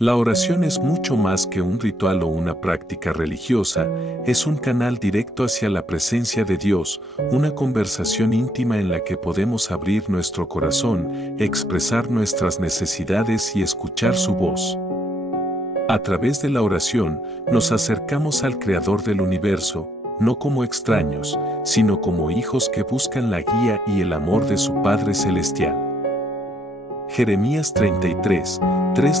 La oración es mucho más que un ritual o una práctica religiosa, es un canal directo hacia la presencia de Dios, una conversación íntima en la que podemos abrir nuestro corazón, expresar nuestras necesidades y escuchar su voz. A través de la oración, nos acercamos al Creador del universo, no como extraños, sino como hijos que buscan la guía y el amor de su Padre Celestial. Jeremías 33:3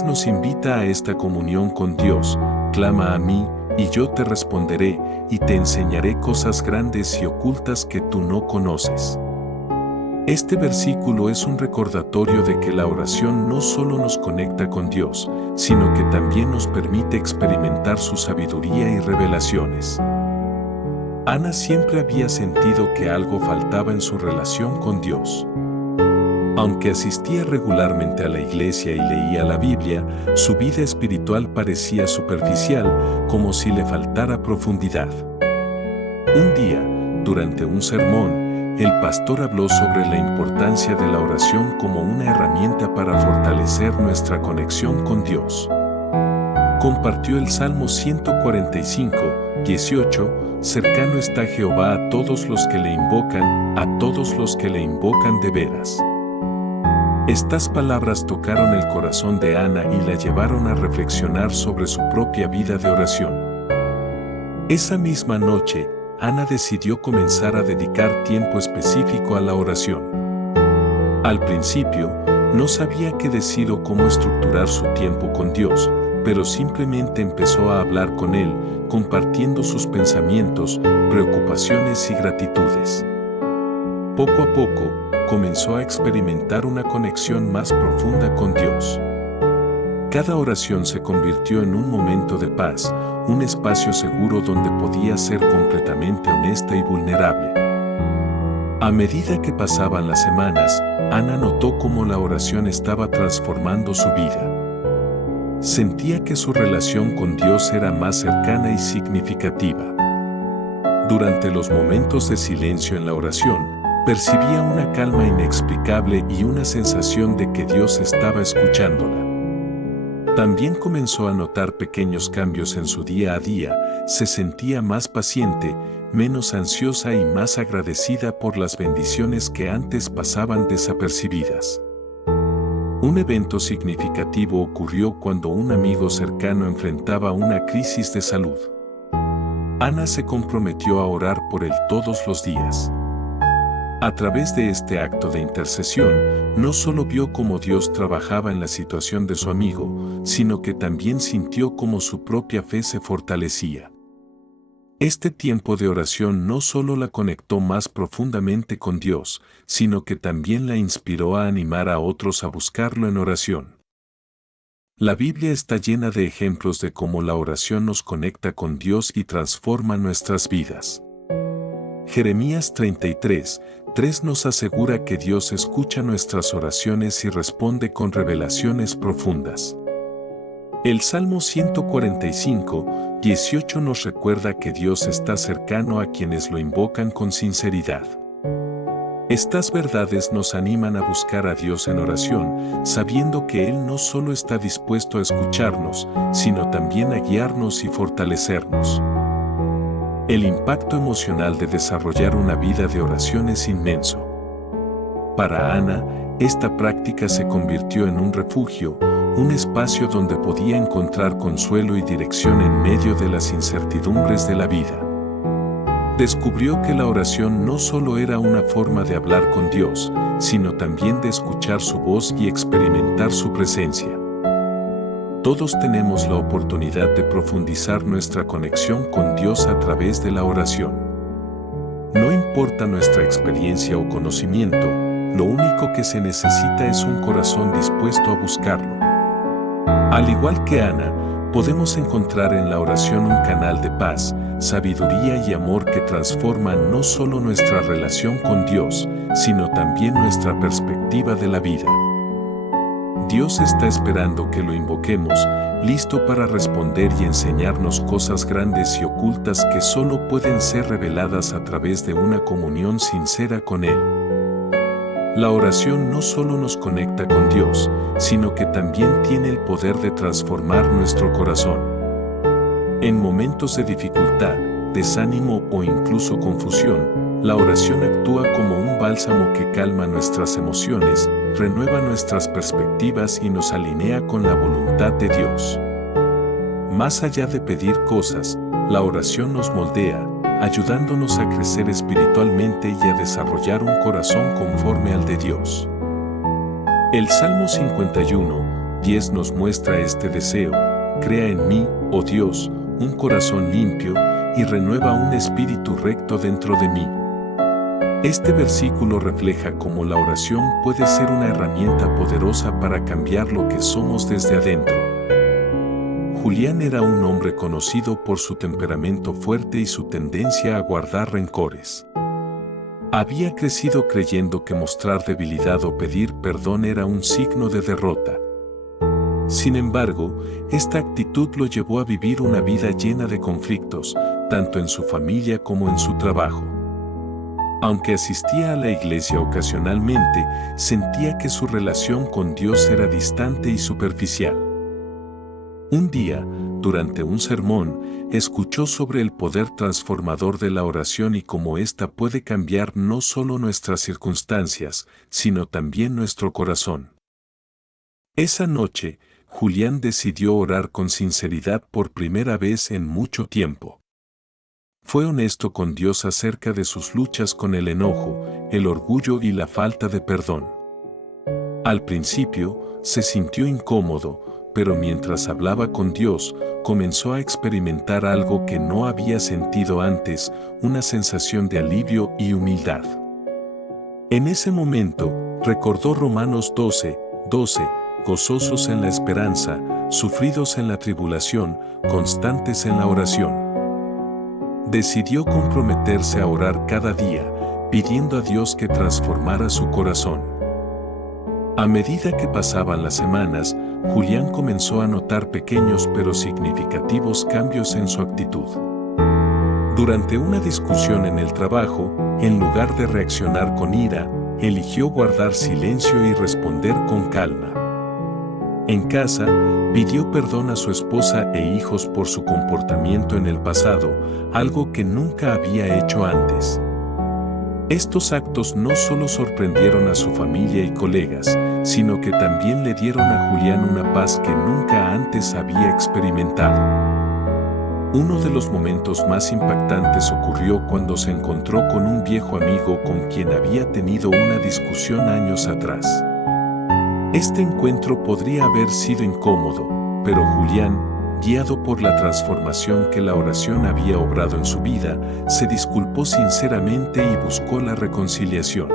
nos invita a esta comunión con Dios: clama a mí, y yo te responderé, y te enseñaré cosas grandes y ocultas que tú no conoces. Este versículo es un recordatorio de que la oración no solo nos conecta con Dios, sino que también nos permite experimentar su sabiduría y revelaciones. Ana siempre había sentido que algo faltaba en su relación con Dios. Aunque asistía regularmente a la iglesia y leía la Biblia, su vida espiritual parecía superficial, como si le faltara profundidad. Un día, durante un sermón, el pastor habló sobre la importancia de la oración como una herramienta para fortalecer nuestra conexión con Dios. Compartió el Salmo 145:18, cercano está Jehová a todos los que le invocan, a todos los que le invocan de veras. Estas palabras tocaron el corazón de Ana y la llevaron a reflexionar sobre su propia vida de oración. Esa misma noche, Ana decidió comenzar a dedicar tiempo específico a la oración. Al principio, no sabía qué decir o cómo estructurar su tiempo con Dios, pero simplemente empezó a hablar con Él, compartiendo sus pensamientos, preocupaciones y gratitudes. Poco a poco, comenzó a experimentar una conexión más profunda con Dios. Cada oración se convirtió en un momento de paz, un espacio seguro donde podía ser completamente honesta y vulnerable. A medida que pasaban las semanas, Ana notó cómo la oración estaba transformando su vida. Sentía que su relación con Dios era más cercana y significativa. Durante los momentos de silencio en la oración, percibía una calma inexplicable y una sensación de que Dios estaba escuchándola. También comenzó a notar pequeños cambios en su día a día, se sentía más paciente, menos ansiosa y más agradecida por las bendiciones que antes pasaban desapercibidas. Un evento significativo ocurrió cuando un amigo cercano enfrentaba una crisis de salud. Ana se comprometió a orar por él todos los días. A través de este acto de intercesión, no solo vio cómo Dios trabajaba en la situación de su amigo, sino que también sintió cómo su propia fe se fortalecía. Este tiempo de oración no solo la conectó más profundamente con Dios, sino que también la inspiró a animar a otros a buscarlo en oración. La Biblia está llena de ejemplos de cómo la oración nos conecta con Dios y transforma nuestras vidas. Jeremías 33:3 nos asegura que Dios escucha nuestras oraciones y responde con revelaciones profundas. El Salmo 145:18 nos recuerda que Dios está cercano a quienes lo invocan con sinceridad. Estas verdades nos animan a buscar a Dios en oración, sabiendo que Él no solo está dispuesto a escucharnos, sino también a guiarnos y fortalecernos. El impacto emocional de desarrollar una vida de oración es inmenso. Para Ana, esta práctica se convirtió en un refugio, un espacio donde podía encontrar consuelo y dirección en medio de las incertidumbres de la vida. Descubrió que la oración no solo era una forma de hablar con Dios, sino también de escuchar su voz y experimentar su presencia. Todos tenemos la oportunidad de profundizar nuestra conexión con Dios a través de la oración. No importa nuestra experiencia o conocimiento, lo único que se necesita es un corazón dispuesto a buscarlo. Al igual que Ana, podemos encontrar en la oración un canal de paz, sabiduría y amor que transforman no solo nuestra relación con Dios, sino también nuestra perspectiva de la vida. Dios está esperando que lo invoquemos, listo para responder y enseñarnos cosas grandes y ocultas que solo pueden ser reveladas a través de una comunión sincera con Él. La oración no solo nos conecta con Dios, sino que también tiene el poder de transformar nuestro corazón. En momentos de dificultad, desánimo o incluso confusión, la oración actúa como un bálsamo que calma nuestras emociones, renueva nuestras perspectivas y nos alinea con la voluntad de Dios. Más allá de pedir cosas, la oración nos moldea, ayudándonos a crecer espiritualmente y a desarrollar un corazón conforme al de Dios. El Salmo 51:10 nos muestra este deseo: crea en mí, oh Dios, un corazón limpio, y renueva un espíritu recto dentro de mí. Este versículo refleja cómo la oración puede ser una herramienta poderosa para cambiar lo que somos desde adentro. Julián era un hombre conocido por su temperamento fuerte y su tendencia a guardar rencores. Había crecido creyendo que mostrar debilidad o pedir perdón era un signo de derrota. Sin embargo, esta actitud lo llevó a vivir una vida llena de conflictos, tanto en su familia como en su trabajo. Aunque asistía a la iglesia ocasionalmente, sentía que su relación con Dios era distante y superficial. Un día, durante un sermón, escuchó sobre el poder transformador de la oración y cómo ésta puede cambiar no solo nuestras circunstancias, sino también nuestro corazón. Esa noche, Julián decidió orar con sinceridad por primera vez en mucho tiempo. Fue honesto con Dios acerca de sus luchas con el enojo, el orgullo y la falta de perdón. Al principio, se sintió incómodo, pero mientras hablaba con Dios, comenzó a experimentar algo que no había sentido antes, una sensación de alivio y humildad. En ese momento, recordó Romanos 12:12, gozosos en la esperanza, sufridos en la tribulación, constantes en la oración. Decidió comprometerse a orar cada día, pidiendo a Dios que transformara su corazón. A medida que pasaban las semanas, Julián comenzó a notar pequeños pero significativos cambios en su actitud. Durante una discusión en el trabajo, en lugar de reaccionar con ira, eligió guardar silencio y responder con calma. En casa, pidió perdón a su esposa e hijos por su comportamiento en el pasado, algo que nunca había hecho antes. Estos actos no solo sorprendieron a su familia y colegas, sino que también le dieron a Julián una paz que nunca antes había experimentado. Uno de los momentos más impactantes ocurrió cuando se encontró con un viejo amigo con quien había tenido una discusión años atrás. Este encuentro podría haber sido incómodo, pero Julián, guiado por la transformación que la oración había obrado en su vida, se disculpó sinceramente y buscó la reconciliación.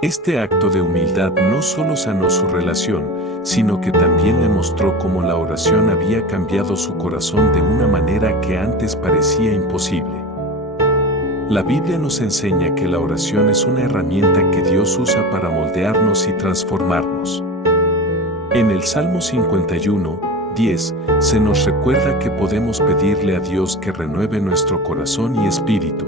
Este acto de humildad no solo sanó su relación, sino que también le mostró cómo la oración había cambiado su corazón de una manera que antes parecía imposible. La Biblia nos enseña que la oración es una herramienta que Dios usa para moldearnos y transformarnos. En el Salmo 51:10 se nos recuerda que podemos pedirle a Dios que renueve nuestro corazón y espíritu.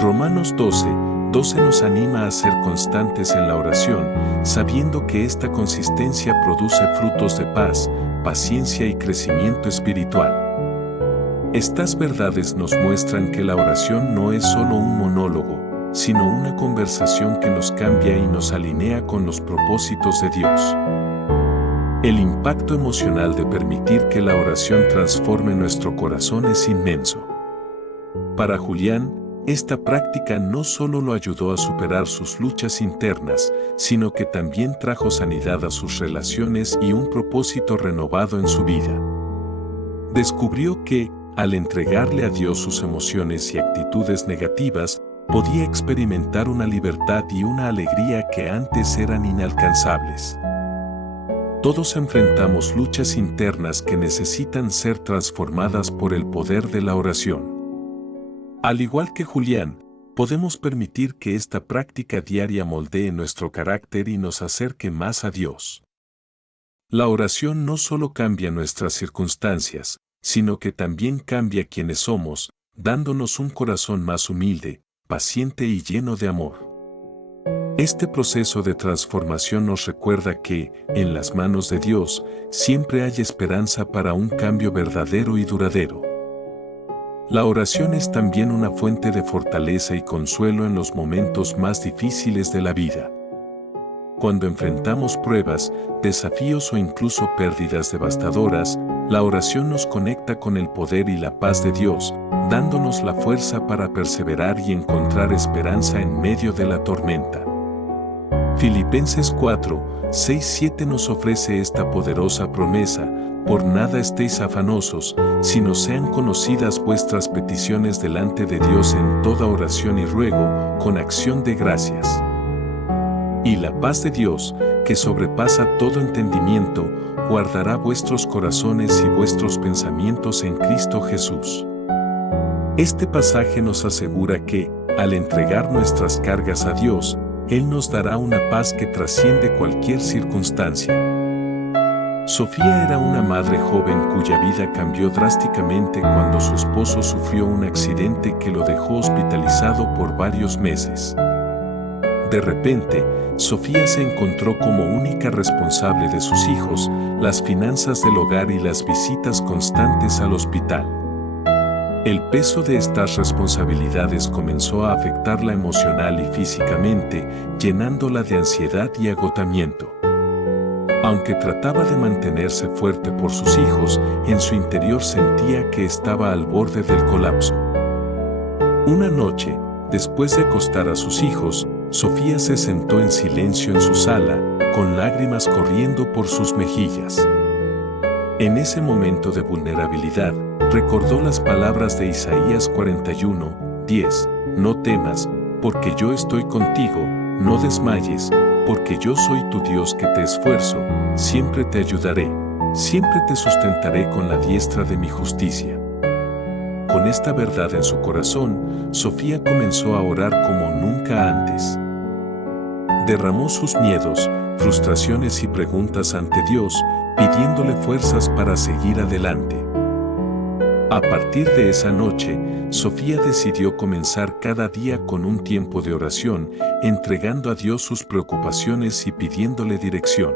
Romanos 12:12 nos anima a ser constantes en la oración, sabiendo que esta consistencia produce frutos de paz, paciencia y crecimiento espiritual. Estas verdades nos muestran que la oración no es solo un monólogo, sino una conversación que nos cambia y nos alinea con los propósitos de Dios. El impacto emocional de permitir que la oración transforme nuestro corazón es inmenso. Para Julián, esta práctica no solo lo ayudó a superar sus luchas internas, sino que también trajo sanidad a sus relaciones y un propósito renovado en su vida. Descubrió que, al entregarle a Dios sus emociones y actitudes negativas, podía experimentar una libertad y una alegría que antes eran inalcanzables. Todos enfrentamos luchas internas que necesitan ser transformadas por el poder de la oración. Al igual que Julián, podemos permitir que esta práctica diaria moldee nuestro carácter y nos acerque más a Dios. La oración no solo cambia nuestras circunstancias, sino que también cambia quienes somos, dándonos un corazón más humilde, paciente y lleno de amor. Este proceso de transformación nos recuerda que, en las manos de Dios, siempre hay esperanza para un cambio verdadero y duradero. La oración es también una fuente de fortaleza y consuelo en los momentos más difíciles de la vida. Cuando enfrentamos pruebas, desafíos o incluso pérdidas devastadoras, la oración nos conecta con el poder y la paz de Dios, dándonos la fuerza para perseverar y encontrar esperanza en medio de la tormenta. Filipenses 4, 6-7 nos ofrece esta poderosa promesa: por nada estéis afanosos, sino sean conocidas vuestras peticiones delante de Dios en toda oración y ruego, con acción de gracias. Y la paz de Dios, que sobrepasa todo entendimiento, guardará vuestros corazones y vuestros pensamientos en Cristo Jesús. Este pasaje nos asegura que, al entregar nuestras cargas a Dios, Él nos dará una paz que trasciende cualquier circunstancia. Sofía era una madre joven cuya vida cambió drásticamente cuando su esposo sufrió un accidente que lo dejó hospitalizado por varios meses. De repente, Sofía se encontró como única responsable de sus hijos, las finanzas del hogar y las visitas constantes al hospital. El peso de estas responsabilidades comenzó a afectarla emocional y físicamente, llenándola de ansiedad y agotamiento. Aunque trataba de mantenerse fuerte por sus hijos, en su interior sentía que estaba al borde del colapso. Una noche, después de acostar a sus hijos, Sofía se sentó en silencio en su sala, con lágrimas corriendo por sus mejillas. En ese momento de vulnerabilidad, recordó las palabras de Isaías 41:10: no temas, porque yo estoy contigo, no desmayes, porque yo soy tu Dios que te esfuerzo, siempre te ayudaré, siempre te sustentaré con la diestra de mi justicia. Con esta verdad en su corazón, Sofía comenzó a orar como nunca antes. Derramó sus miedos, frustraciones y preguntas ante Dios, pidiéndole fuerzas para seguir adelante. A partir de esa noche, Sofía decidió comenzar cada día con un tiempo de oración, entregando a Dios sus preocupaciones y pidiéndole dirección.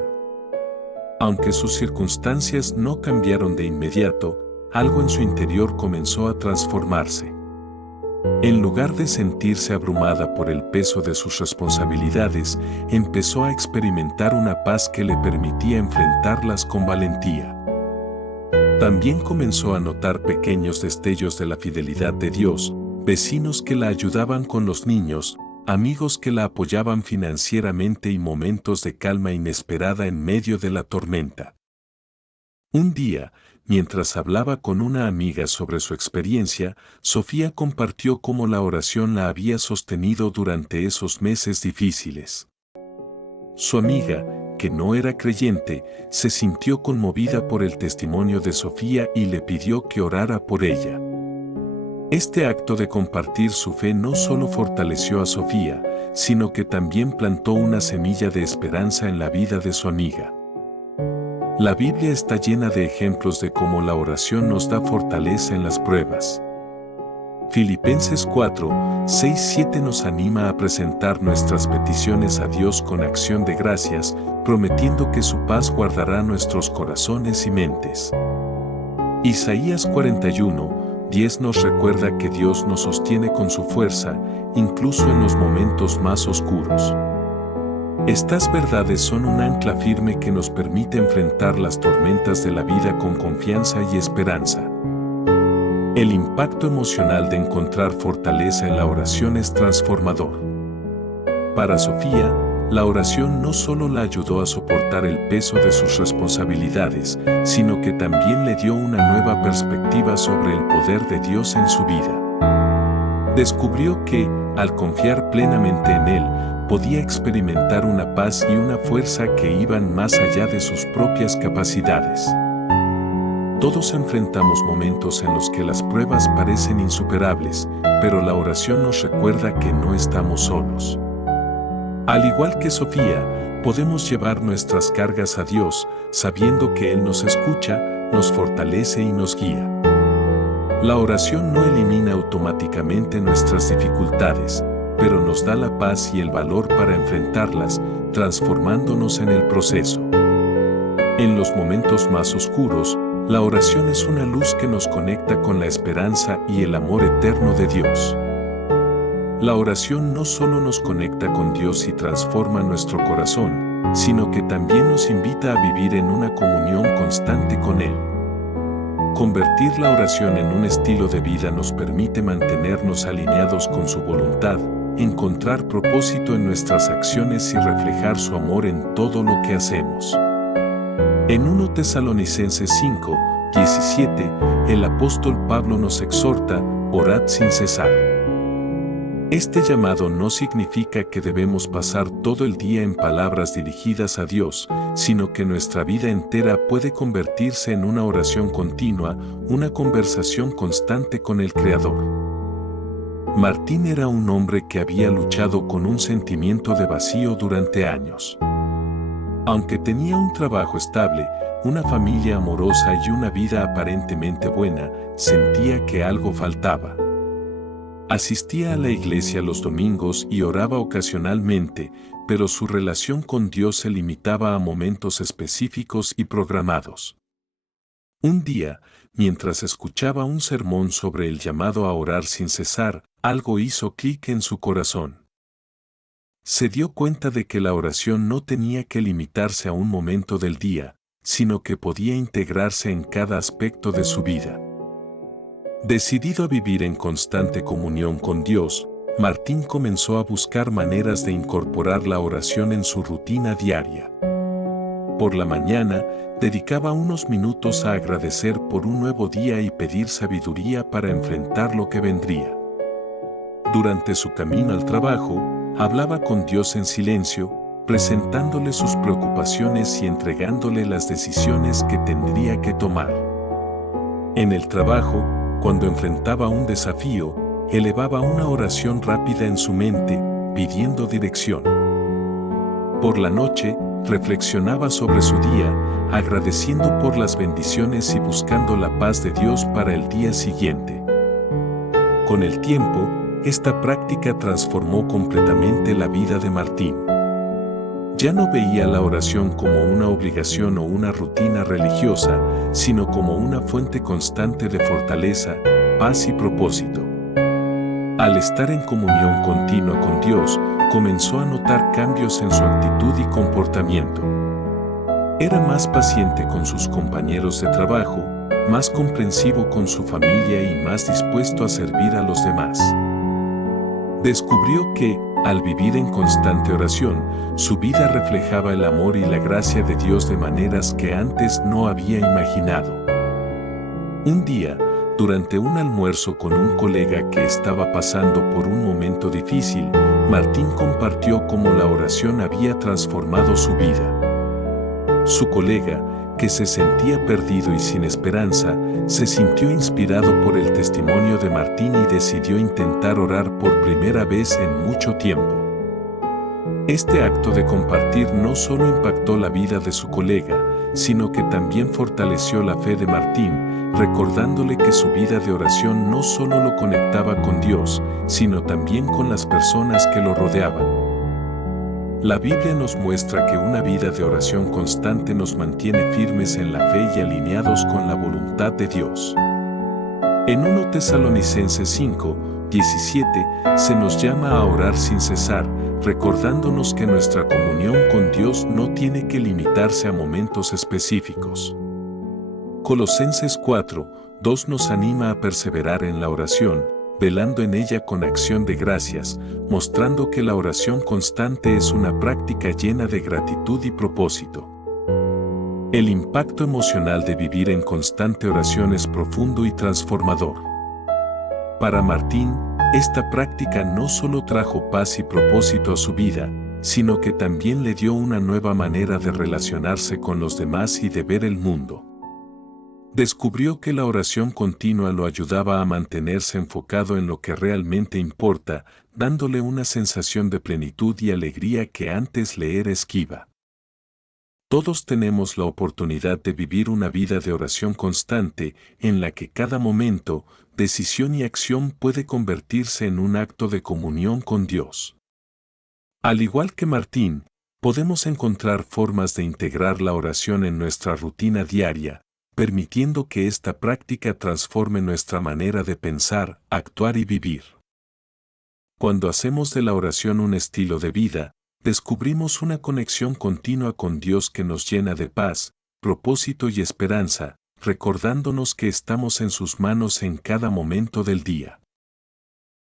Aunque sus circunstancias no cambiaron de inmediato, algo en su interior comenzó a transformarse. En lugar de sentirse abrumada por el peso de sus responsabilidades, empezó a experimentar una paz que le permitía enfrentarlas con valentía. También comenzó a notar pequeños destellos de la fidelidad de Dios, vecinos que la ayudaban con los niños, amigos que la apoyaban financieramente y momentos de calma inesperada en medio de la tormenta. Un día, mientras hablaba con una amiga sobre su experiencia, Sofía compartió cómo la oración la había sostenido durante esos meses difíciles. Su amiga, que no era creyente, se sintió conmovida por el testimonio de Sofía y le pidió que orara por ella. Este acto de compartir su fe no solo fortaleció a Sofía, sino que también plantó una semilla de esperanza en la vida de su amiga. La Biblia está llena de ejemplos de cómo la oración nos da fortaleza en las pruebas. Filipenses 4, 6-7 nos anima a presentar nuestras peticiones a Dios con acción de gracias, prometiendo que su paz guardará nuestros corazones y mentes. Isaías 41:10 nos recuerda que Dios nos sostiene con su fuerza, incluso en los momentos más oscuros. Estas verdades son un ancla firme que nos permite enfrentar las tormentas de la vida con confianza y esperanza. El impacto emocional de encontrar fortaleza en la oración es transformador. Para Sofía, la oración no solo la ayudó a soportar el peso de sus responsabilidades, sino que también le dio una nueva perspectiva sobre el poder de Dios en su vida. Descubrió que, al confiar plenamente en Él, podía experimentar una paz y una fuerza que iban más allá de sus propias capacidades. Todos enfrentamos momentos en los que las pruebas parecen insuperables, pero la oración nos recuerda que no estamos solos. Al igual que Sofía, podemos llevar nuestras cargas a Dios, sabiendo que Él nos escucha, nos fortalece y nos guía. La oración no elimina automáticamente nuestras dificultades, pero nos da la paz y el valor para enfrentarlas, transformándonos en el proceso. En los momentos más oscuros, la oración es una luz que nos conecta con la esperanza y el amor eterno de Dios. La oración no solo nos conecta con Dios y transforma nuestro corazón, sino que también nos invita a vivir en una comunión constante con Él. Convertir la oración en un estilo de vida nos permite mantenernos alineados con su voluntad, encontrar propósito en nuestras acciones y reflejar su amor en todo lo que hacemos. En 1 Tesalonicenses 5, 17, el apóstol Pablo nos exhorta: orad sin cesar. Este llamado no significa que debemos pasar todo el día en palabras dirigidas a Dios, sino que nuestra vida entera puede convertirse en una oración continua, una conversación constante con el Creador. Martín era un hombre que había luchado con un sentimiento de vacío durante años. Aunque tenía un trabajo estable, una familia amorosa y una vida aparentemente buena, sentía que algo faltaba. Asistía a la iglesia los domingos y oraba ocasionalmente, pero su relación con Dios se limitaba a momentos específicos y programados. Un día, mientras escuchaba un sermón sobre el llamado a orar sin cesar, algo hizo clic en su corazón. Se dio cuenta de que la oración no tenía que limitarse a un momento del día, sino que podía integrarse en cada aspecto de su vida. Decidido a vivir en constante comunión con Dios, Martín comenzó a buscar maneras de incorporar la oración en su rutina diaria. Por la mañana, dedicaba unos minutos a agradecer por un nuevo día y pedir sabiduría para enfrentar lo que vendría. Durante su camino al trabajo, hablaba con Dios en silencio, presentándole sus preocupaciones y entregándole las decisiones que tendría que tomar. En el trabajo, cuando enfrentaba un desafío, elevaba una oración rápida en su mente, pidiendo dirección. Por la noche, reflexionaba sobre su día, agradeciendo por las bendiciones y buscando la paz de Dios para el día siguiente. Con el tiempo, esta práctica transformó completamente la vida de Martín. Ya no veía la oración como una obligación o una rutina religiosa, sino como una fuente constante de fortaleza, paz y propósito. Al estar en comunión continua con Dios, comenzó a notar cambios en su actitud y comportamiento. Era más paciente con sus compañeros de trabajo, más comprensivo con su familia y más dispuesto a servir a los demás. Descubrió que, al vivir en constante oración, su vida reflejaba el amor y la gracia de Dios de maneras que antes no había imaginado. Un día, durante un almuerzo con un colega que estaba pasando por un momento difícil, Martín compartió cómo la oración había transformado su vida. Su colega, que se sentía perdido y sin esperanza, se sintió inspirado por el testimonio de Martín y decidió intentar orar por primera vez en mucho tiempo. Este acto de compartir no solo impactó la vida de su colega, sino que también fortaleció la fe de Martín, recordándole que su vida de oración no solo lo conectaba con Dios, sino también con las personas que lo rodeaban. La Biblia nos muestra que una vida de oración constante nos mantiene firmes en la fe y alineados con la voluntad de Dios. En 1 Tesalonicenses 5, 17, se nos llama a orar sin cesar, recordándonos que nuestra comunión con Dios no tiene que limitarse a momentos específicos. Colosenses 4, 2 nos anima a perseverar en la oración, velando en ella con acción de gracias, mostrando que la oración constante es una práctica llena de gratitud y propósito. El impacto emocional de vivir en constante oración es profundo y transformador. Para Martín, esta práctica no solo trajo paz y propósito a su vida, sino que también le dio una nueva manera de relacionarse con los demás y de ver el mundo. Descubrió que la oración continua lo ayudaba a mantenerse enfocado en lo que realmente importa, dándole una sensación de plenitud y alegría que antes le era esquiva. Todos tenemos la oportunidad de vivir una vida de oración constante en la que cada momento, decisión y acción puede convertirse en un acto de comunión con Dios. Al igual que Martín, podemos encontrar formas de integrar la oración en nuestra rutina diaria, permitiendo que esta práctica transforme nuestra manera de pensar, actuar y vivir. Cuando hacemos de la oración un estilo de vida, descubrimos una conexión continua con Dios que nos llena de paz, propósito y esperanza, recordándonos que estamos en sus manos en cada momento del día.